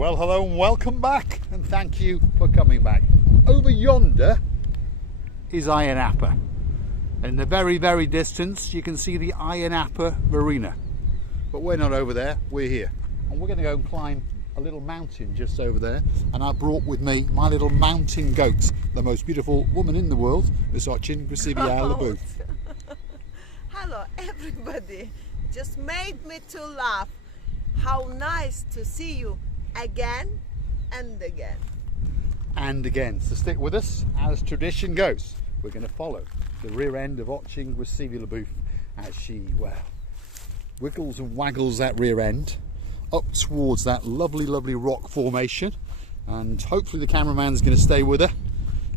Well, hello and welcome back, and thank you for coming back. Over yonder is Ayia Napa. In the very, very distance, you can see the Ayia Napa Marina. But we're not over there, we're here. And we're going to go and climb a little mountain just over there. And I brought with me my little mountain goat, the most beautiful woman in the world, Miss Ayia Napa. Hello everybody, just made me to laugh. How nice to see you again and again. And again, so stick with us. As tradition goes, we're going to follow the rear end of Ayia as she, well, wiggles and waggles that rear end up towards that lovely, lovely rock formation. And hopefully the cameraman's going to stay with her.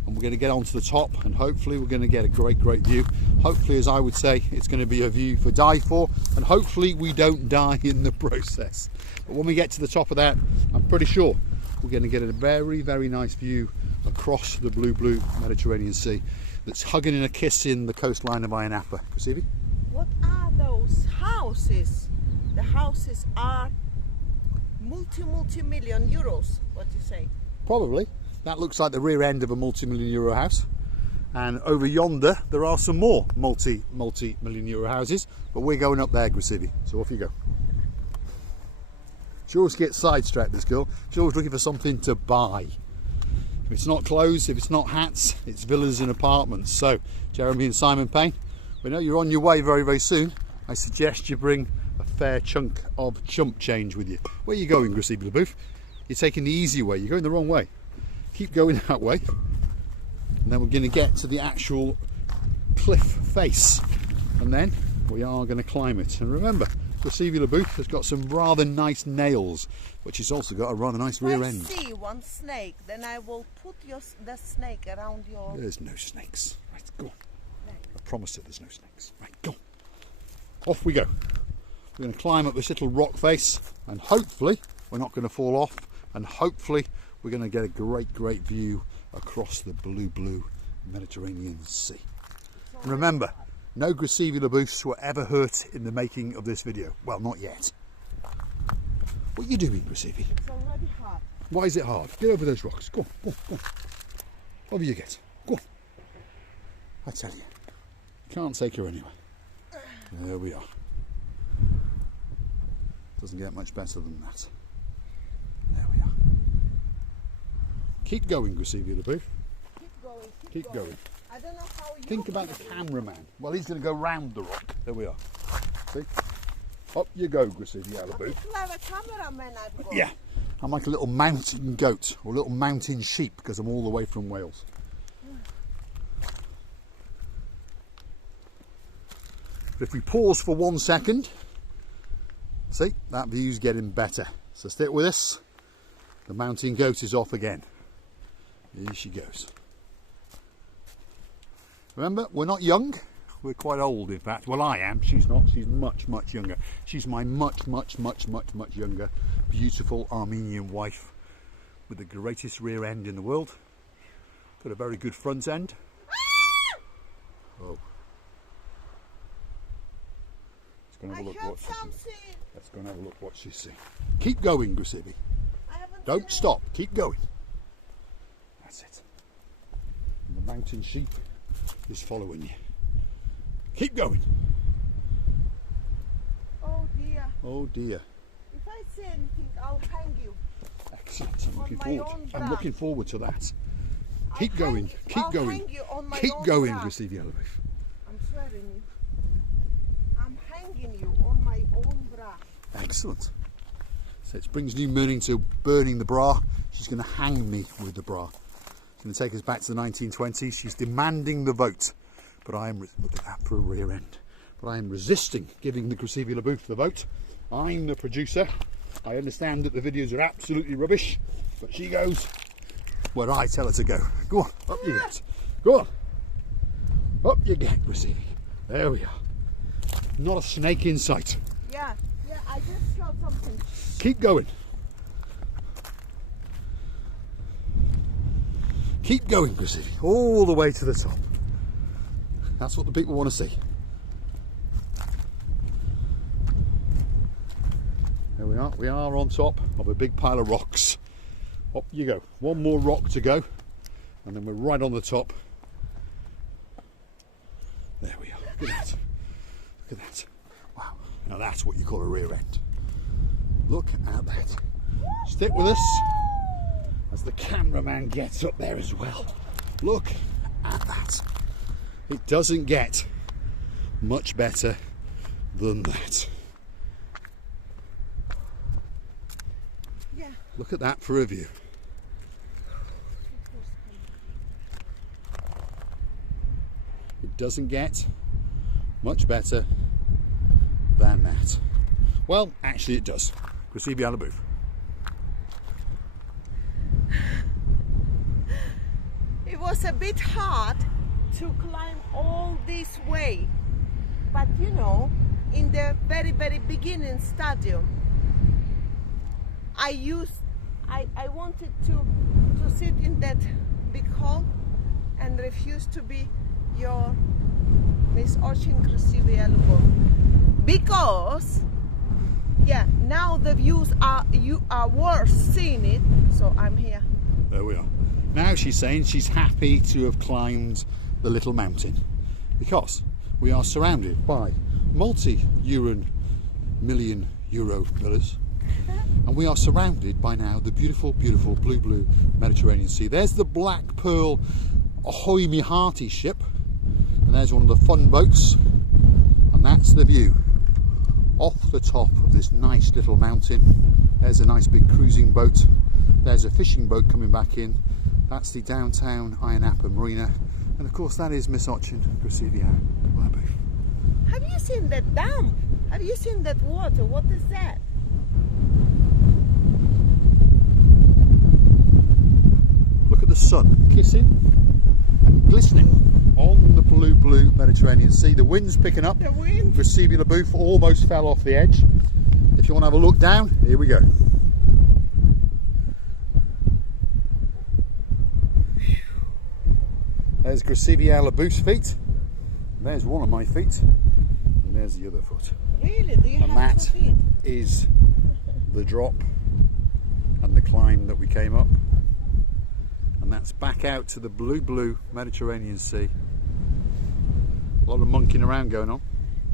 And we're going to get onto the top, and hopefully we're going to get a great view. Hopefully, as I would say, it's going to be a view for die for, and hopefully we don't die in the process. But when we get to the top of that, I'm pretty sure we're going to get a very, very nice view across the blue Mediterranean Sea that's hugging and a kissing the coastline of Ayia Napa. Perceive? What are those houses? The houses are multi-million euros, what you say? Probably. That looks like the rear end of a multi-million euro house. And over yonder, there are some more multi-million euro houses, but we're going up there, Grisivi. So off you go. She always gets sidetracked, this girl. She's always looking for something to buy. If it's not clothes, if it's not hats, it's villas and apartments. So, Jeremy and Simon Payne, we know you're on your way very, very soon. I suggest you bring a fair chunk of chump change with you. Where are you going, Grisivi LaBouffe? You're taking the easy way. You're going the wrong way. Keep going that way, and then we're going to get to the actual cliff face, and then we are going to climb it. And remember, Grisivi LaBouffe has got some rather nice nails, but she's also got a rather nice rear end. If I see one snake, then I will put the snake around your... There's no snakes. Right, go on. I promised her there's no snakes. Right, go. Off we go. We're going to climb up this little rock face, and hopefully we're not going to fall off, and hopefully we're going to get a great view across the blue Mediterranean Sea. And remember, no Grisivi LaBouffes were ever hurt in the making of this video. Well, not yet. What are you doing, Grisivi? It's already hard. Why is it hard? Get over those rocks. Go on. Over you get. Go on. I tell you, can't take her anywhere. There we are. Doesn't get much better than that. There we are. Keep going, Grisivi LaBouffe. Keep going. I don't know how you... Think about the cameraman. Well, he's going to go round the rock. There we are. See? Up you go, Grisivi LaBouffe. Clever cameraman I've got. Yeah. I'm like a little mountain goat, or a little mountain sheep, because I'm all the way from Wales. But if we pause for 1 second, see, that view's getting better. So stick with us. The mountain goat is off again. Here she goes. Remember, we're not young. We're quite old, in fact. Well, I am. She's not. She's much younger. She's my much younger, beautiful Armenian wife with the greatest rear end in the world. Got a very good front end. Oh. Let's go and have a look what she's seeing. Let's go and have a look what she's seeing. Keep going, Grisivi. Don't stop. Keep going. That's it. And the mountain sheep is following you. Keep going. Oh dear. Oh dear. If I see anything, I'll hang you. Excellent. I'm looking forward to that. Keep going. Keep going. Keep going, Grisivi LaBouffe. I'm swearing you. I'm hanging you on my own bra. Excellent. So it brings new meaning to burning the bra. She's going to hang me with the bra. She's going to take us back to the 1920s. She's demanding the vote. But I am, look at that for a rear end. But I am resisting giving the Grisivi LaBouffe the vote. I'm the producer. I understand that the videos are absolutely rubbish. But she goes where I tell her to go. Go on, up you get. Go on. Up you get, Grisivi. There we are. Not a snake in sight. Yeah, I just shot something. Keep going. Keep going, Grisivi, all the way to the top. That's what the people want to see. There we we are. We are on top of a big pile of rocks. Up you go. One more rock to go, and then we're right on the top. There we are. Look at that. Look at that. Wow. Now that's what you call a rear end. Look at that. Stick with us as the cameraman gets up there as well. Look at that. It doesn't get much better than that. Yeah. Look at that for a view. It doesn't get much better than that. Well, actually it does. Ayia Napa. It was a bit hard to climb all this way, but you know, in the very beginning stadium, I wanted to sit in that big hall and refuse to be your Miss Очень Красивая Любовь, because yeah, now the views are worth seeing it, so I'm here. There we are. Now she's saying she's happy to have climbed the little mountain because we are surrounded by multi-million euro villas, and we are surrounded by now the beautiful blue Mediterranean Sea. There's the Black Pearl Ahoy Me Hearty ship, and there's one of the fun boats, and that's the view off the top of this nice little mountain. There's a nice big cruising boat, there's a fishing boat coming back in, that's the downtown Ayia Napa marina, and of course that is Miss Очень Красивая Любовь. Have you seen that dam? Have you seen that water? What is that? Look at the sun kissing and glistening on the blue Mediterranean Sea. The wind's picking up. The wind. Ayia Napa almost fell off the edge. If you want to have a look down, here we go. There's Ayia Napa's feet. There's one of my feet, and there's the other foot. Really? Do you And have that 2 feet? is the drop and the climb that we came up. And that's back out to the blue Mediterranean Sea. A lot of monkeying around going on.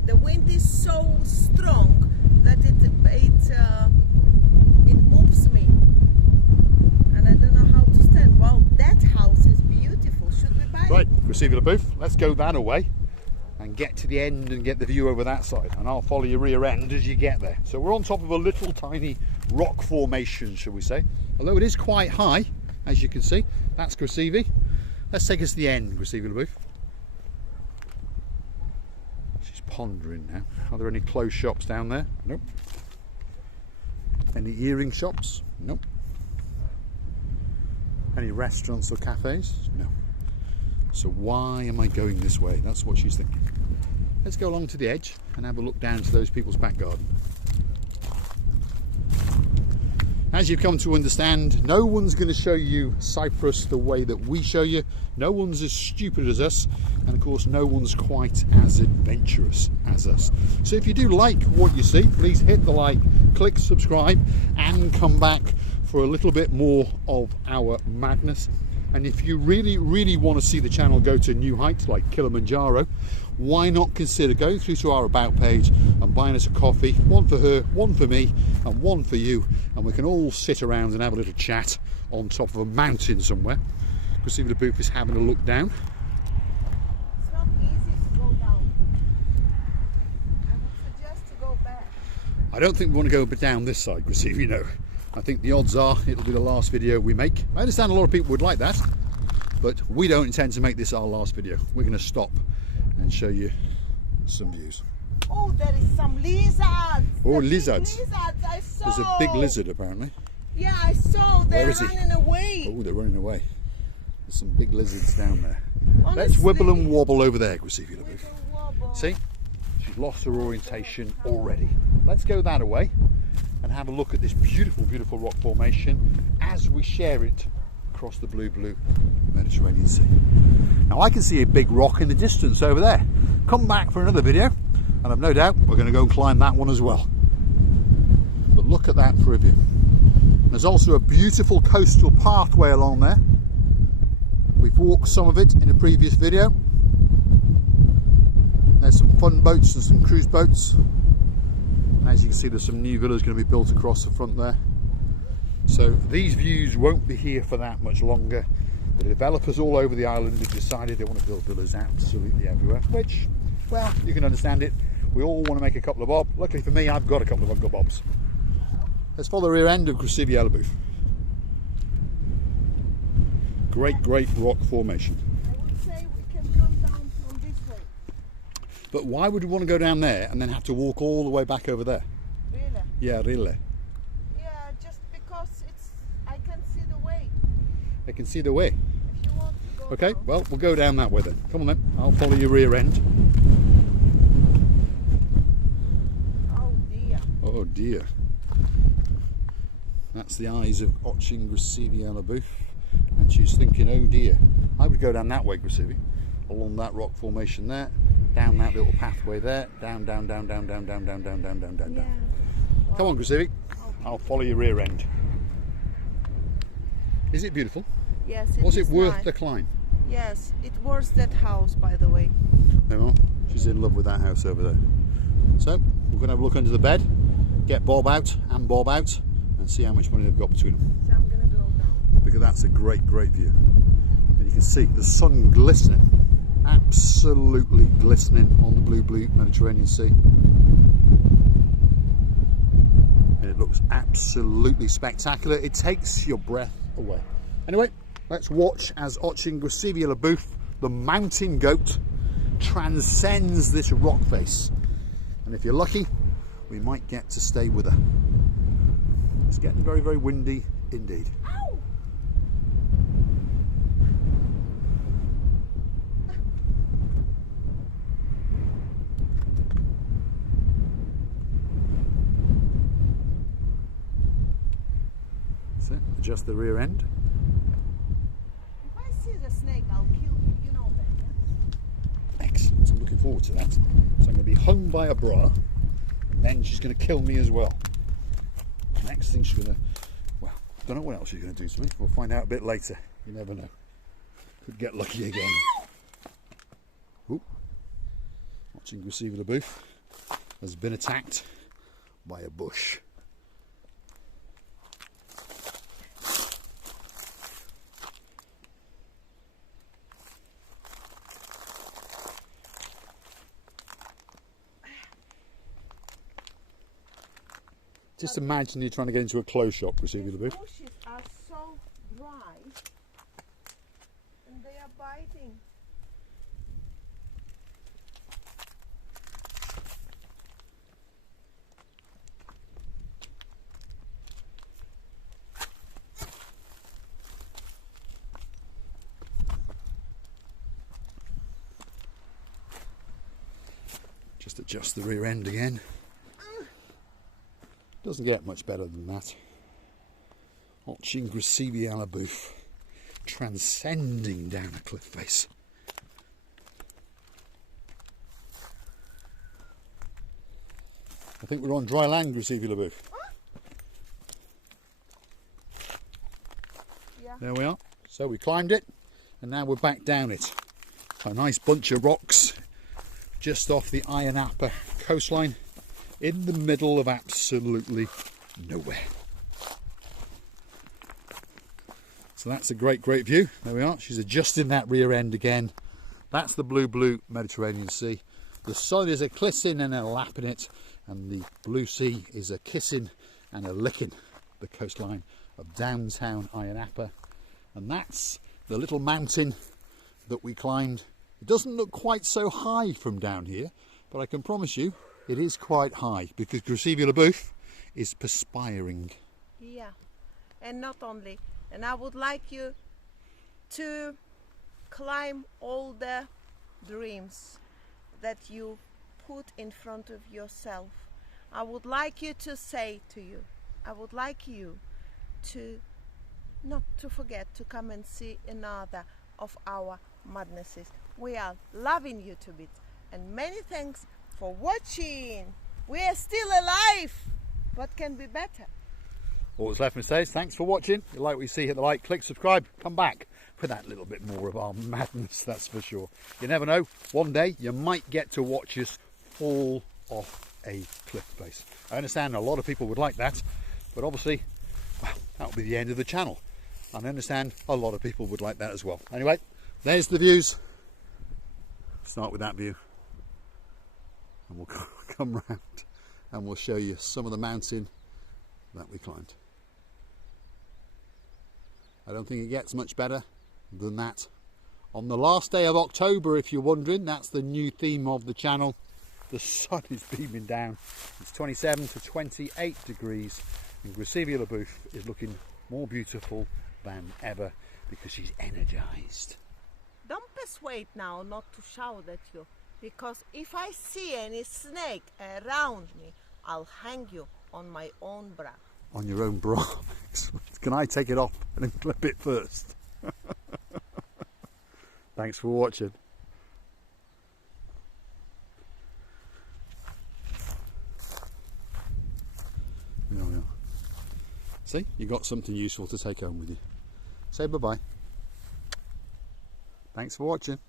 The wind is so strong that it moves me, and I don't know how to stand. Wow, that house is beautiful. Should we buy it? Right, Ayia Napa, let's go that away and get to the end and get the view over that side, and I'll follow your rear end as you get there. So we're on top of a little tiny rock formation, shall we say, although it is quite high, as you can see. That's Ayia. Let's take us to the end, Ayia Napa. She's pondering now. Are there any closed shops down there? Nope. Any earring shops? Nope. Any restaurants or cafes? No. So why am I going this way? That's what she's thinking. Let's go along to the edge and have a look down to those people's back garden. As you've come to understand, no one's going to show you Cyprus the way that we show you. No one's as stupid as us, and of course no one's quite as adventurous as us. So if you do like what you see, please hit the like, click subscribe, and come back for a little bit more of our madness. And if you really want to see the channel go to new heights like Kilimanjaro, why not consider going through to our about page and buying us a coffee, one for her, one for me, and one for you, and we can all sit around and have a little chat on top of a mountain somewhere. Ayia Napa is having a look down. It's not easy to go down. I would suggest to go back. I don't think we want to go down this side, Ayia Napa. I think the odds are it'll be the last video we make. I understand a lot of people would like that, but we don't intend to make this our last video. We're going to stop and show you some views. Oh, there is some lizards. Oh, The big lizards. Lizards I saw. There's a big lizard apparently. Yeah, I saw. They're Where is he? running away. Oh, they're running away. There's some big lizards down there. Let's Honestly. wibble and wobble over there, Ayia Napa. Wiggle wobble. See? She's lost her orientation already. Let's go that away and have a look at this beautiful rock formation as we share it across the blue Mediterranean Sea. Now I can see a big rock in the distance over there. Come back for another video, and I've no doubt we're going to go and climb that one as well. But look at that for a view. There's also a beautiful coastal pathway along there. We've walked some of it in a previous video. There's some fun boats and some cruise boats. And as you can see, there's some new villas going to be built across the front there. So these views won't be here for that much longer. The developers all over the island have decided they want to build villas absolutely everywhere, which, well, you can understand it. We all want to make a couple of bob. Luckily for me, I've got a couple of Uncle Bobs. Let's follow the rear end of Gracivia Booth. Great, great rock formation. I would say we can come down from this way. But why would we want to go down there and then have to walk all the way back over there? Really? Yeah, really. Yeah, just because I can see the way. I can see the way. If you want to go Okay, down. well, we'll go down that way then. Come on then, I'll follow your rear end. Oh dear. Oh dear. That's the eyes of watching Gracivia Booth. And she's thinking, oh dear. I would go down that way, Gracivia. Along that rock formation there. Down that little pathway there. Down, down, down, down, down, down, down, down, down, down, down, Yeah. down. Come on, Gracivia. I'll follow your rear end. Is it beautiful? Yes, it Was is it worth nice. the climb? Yes, it was that house, by the way. There we are. She's in love with that house over there. So we're going to have a look under the bed, get Bob out and Bob out, and see how much money they've got between them. So I'm gonna go down. Because that's a great, great view. And you can see the sun glistening, absolutely glistening on the blue, blue Mediterranean Sea. And it looks absolutely spectacular. It takes your breath away. Anyway, let's watch as watching Gracivia Booth, the mountain goat, transcends this rock face. And if you're lucky, we might get to stay with her. It's getting very, very windy indeed. Ow! That's it. Adjust the rear end. If I see the snake, I'll kill you. You know that, yeah? Excellent. I'm looking forward to that. So I'm going to be hung by a bra, and then she's going to kill me as well. Next thing she's going to, well, I don't know what else she's going to do to me. We'll find out a bit later. You never know. Could get lucky again. Ooh. Watching Gracivia Booth has been attacked by a bush. Just imagine you're trying to get into a clothes shop, Gracivia These Booth. bushes are so dry, and they are biting. Just adjust the rear end again. Doesn't get much better than that. Watching Gracivia Booth transcending down a cliff face. I think we're on dry land, Gracivia Booth. Yeah. There we are. So we climbed it, and now we're back down it. A nice bunch of rocks just off the Ayia Napa coastline, in the middle of absolutely nowhere. So that's a great, great view. There we are. She's adjusting that rear end again. That's the blue, blue Mediterranean Sea. The sun is a kissing and a lapping it, and the blue sea is a kissing and a licking the coastline of downtown Ayia Napa. And that's the little mountain that we climbed. It doesn't look quite so high from down here, but I can promise you it is quite high, because Gracivia Booth is perspiring. Yeah, and not only. And I would like you to climb all the dreams that you put in front of yourself. I would like you to say to you, I would like you to not to forget to come and see another of our madnesses. We are loving you to bits, and many thanks for watching. We are still alive. What can be better? All that's left for me to say is thanks for watching. If you like what you see, hit the like, click subscribe, come back for that little bit more of our madness, that's for sure. You never know, one day you might get to watch us fall off a cliff face. I understand a lot of people would like that, but obviously, well, that would be the end of the channel. And I understand a lot of people would like that as well. Anyway, there's the views. Start with that view. And we'll come round and we'll show you some of the mountain that we climbed. I don't think it gets much better than that. On the last day of October, if you're wondering, that's the new theme of the channel. The sun is beaming down. It's 27 to 28 degrees and Gracevia Leboeuf is looking more beautiful than ever because she's energized. Don't persuade now not to shout at you, because if I see any snake around me, I'll hang you on my own bra. On your own bra? Can I take it off and then clip it first? Thanks for watching. No. See, you got something useful to take home with you. Say bye-bye. Thanks for watching.